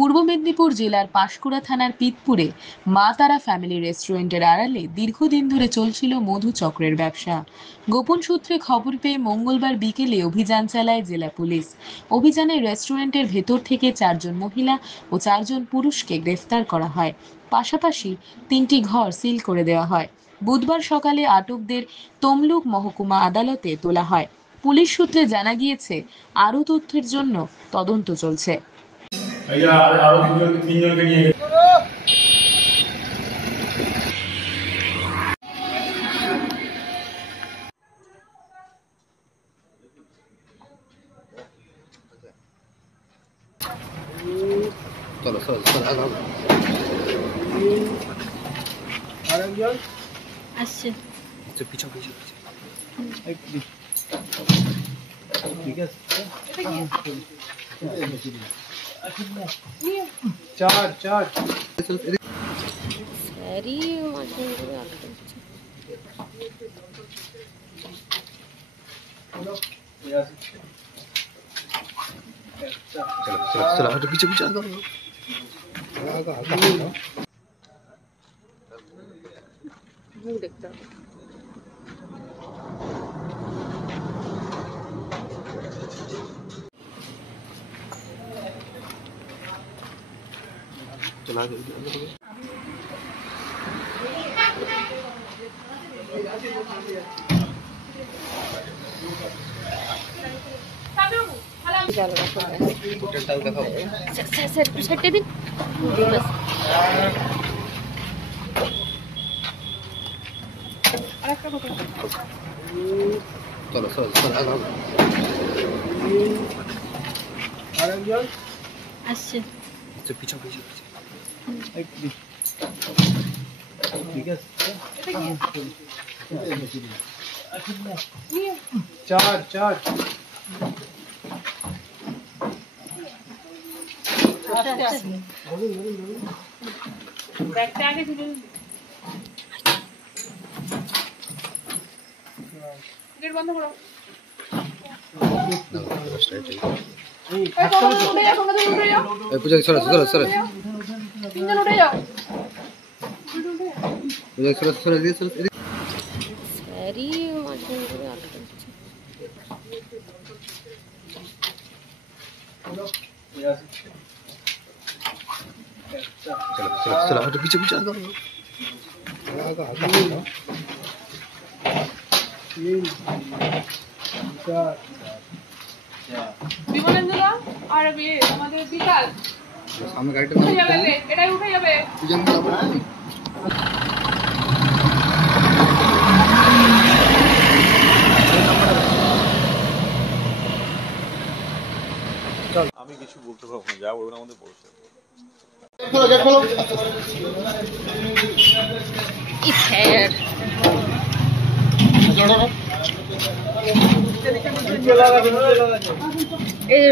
পূর্ব মেদিনীপুর জেলার পাঁশকুড়া থানার পিতপুরে মা তারা ফ্যামিলি রেস্টুরেন্টের আড়ালে দীর্ঘদিন ধরে চলছিল মধু চক্রের ব্যবসা। গোপন সূত্রে খবর পেয়ে মঙ্গলবার বিকেলে অভিযান চালায় জেলা পুলিশ। অভিযানে রেস্টুরেন্টের ভেতর থেকে 4 জন মহিলা ও 4 জন পুরুষকে গ্রেফতার করা হয়। পাশাপাশি 3টি ঘর সিল করে দেওয়া হয়। বুধবার সকালে আটকদের তমলুক মহকুমা আদালতে তোলা হয়। পুলিশ সূত্রে জানা গিয়েছে, আরও তথ্যের জন্য তদন্ত চলছে। তিনজনকে নিয়ে চলো চলো চলো আরেকজন আসছে। পিছু পিছু ঠিক আছে চার চার স্যারই মাঝে মাঝে আটকাচ্ছে। চলো চলো চলো পিছু পিছু মুখ দেখতে হবে। চলো সাইডটা দিন। চলো চলো চলো আরেকজন আসছে। পিছু পিছু ঠিক আছে চার চার ব্যাগটা আগে তুলে গেট বন্ধ করো। পূজা চলো চলো চলো তিনজন উঠে যাও। পূজা চলো চলো চলো স্যারই মাঝে মাঝে আটকাচ্ছে। চলো চলো চলো পিছু পিছু চার বিমলেন্দুরা আর আমাদের বিকাল সামনে গাড়িটা উঠে যাবে, এটাই উঠে যাবে। আমি কিছু বলতে পারবো না, যা বলবেন আমাদের পৌঁছে এই